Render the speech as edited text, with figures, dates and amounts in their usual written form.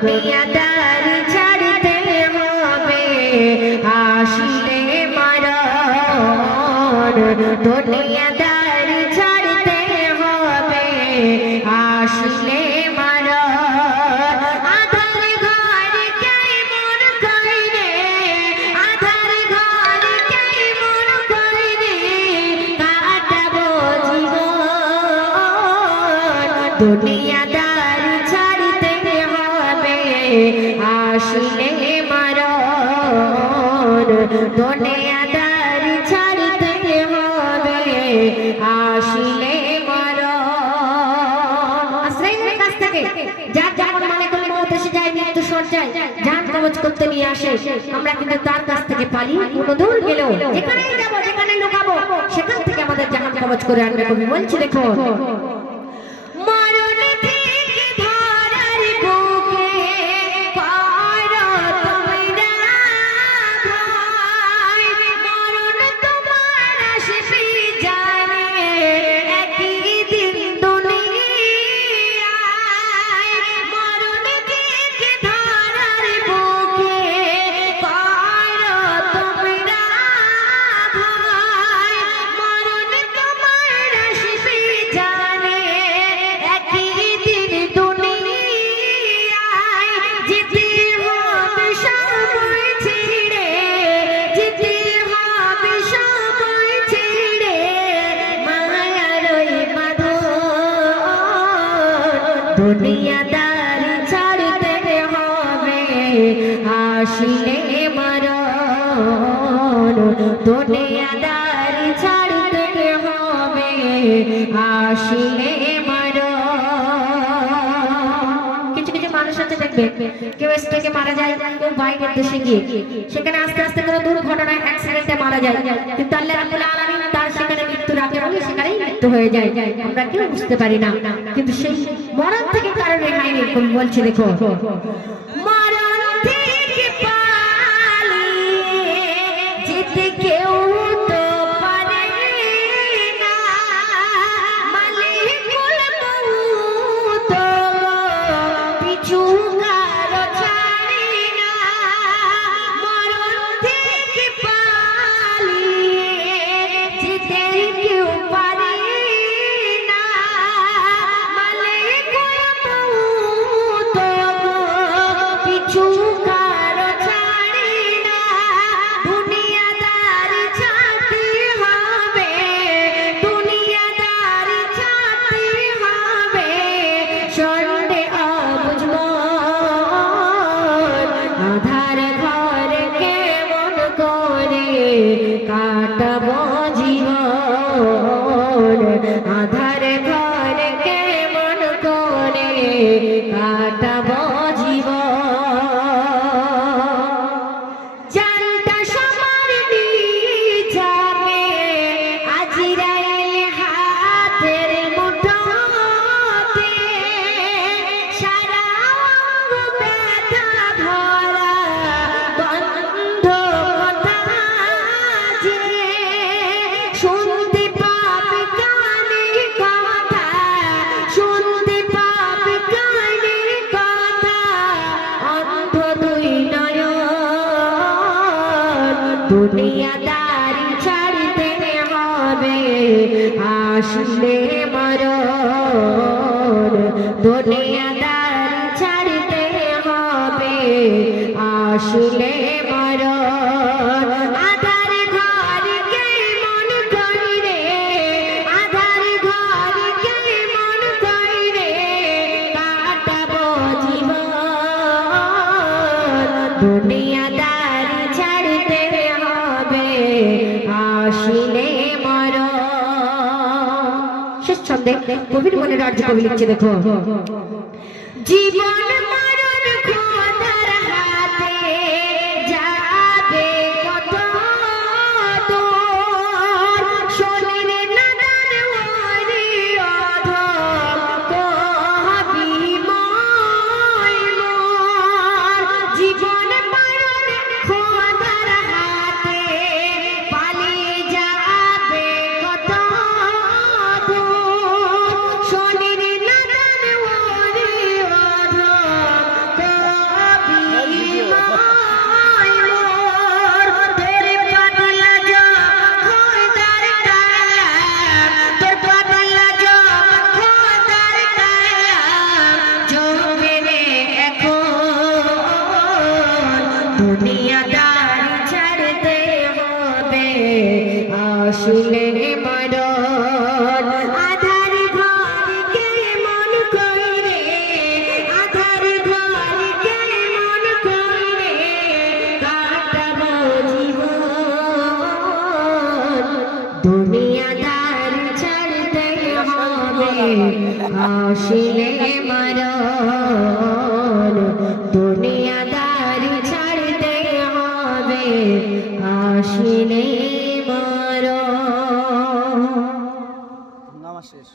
দুনিয়াদার ছাড়তে হবে আসলে মরণ দুনিয়াদার ছাড়তে হবে আসলে দুনিয়াদার ছাড়তে হবে আসলে মরণ দুনিয়াদার ছাড়তে হবে আসলে মরণ আশ্রয়ের কাছ থেকে যার যেমন মনে করে মত এসে যায় মৃত্যু সজ্জায় জান কবজ করতে নিয়ে আসে আমরা কিন্তু তার কাছ থেকে পালি কোনো দূর গেলেও যেখানেই যাবো যেখানে লুকাবো সেখান থেকে আমাদের জান কবজ করে আনবে কবি বলছি দেখো দুনিয়াদার ছাড়তে হবে আসলে মরণ দুনিয়াদার ছাড়তে হবে আসলে মরণ কিছু কিছু মানুষ আছে দেখবে কেউ স্ট্রোকে মারা যায় কেউ বাইরের দেশে গিয়ে সেখানে আস্তে আস্তে কোনো দুর্ঘটনায় অ্যাক্সিডেন্টে মারা যায় কিন্তু আল্লাহ রাব্বুল আলামিন তার সেখানে মৃত্যুর আগে আগে সেখানেই মৃত্যু হয়ে যায় আমরা কেউ বুঝতে পারি না কিন্তু সেই মরণ থেকে কারণ রেহাই নেই কবি বলছে দেখো মরণ থেকে পালিয়ে যেতে কেউ তো পারে না মালিকুল মউত পিছু কারো ছাড়ে না মরণ থেকে পালিয়ে যেতে কেউ পারে না পিছু কারো ছাড়ে না দুনিয়াদার ছাড়তে হবে দুনিয়াদার ছাড়তে হবে সন্ধ্যে অবুঝব আধার ঘর কেমন করে কাটাবো জীবন আধার ঘর কেমন করে কাটাবো দুনিয়াদার ছাড়তে হবে আসলে মরণ দুনিয়াদার ছাড়তে হবে আসলে মরণ আধার ঘর কেমন করে আধার ঘর কেমন করে কাটাবো জীবন দুনিয়াদার ছাড়তে হবে আসলে মরণ শেষ ছন্দে কবির মনের রাজ্য কবি লিখছে দেখো জীবন মরণ খোদার হাতে যাবে কত দূর শরীর নাদার ওরে অধম কবি ময় মোর জীবন মরণ খোদার হাতে পালিয়ে যাবে কত দূর শরীর নাদার ওরে অধম হাসিলে মরণ আধার ঘরকে মন করে আধার ঘরকে মন করে কাটাবো জীবন দুনিয়াদার ছাড়তে হবে হাসিলে মরণ দুনিয়াদার ছাড়তে হবে হাসিলে মরণ। নামাজ শেষ।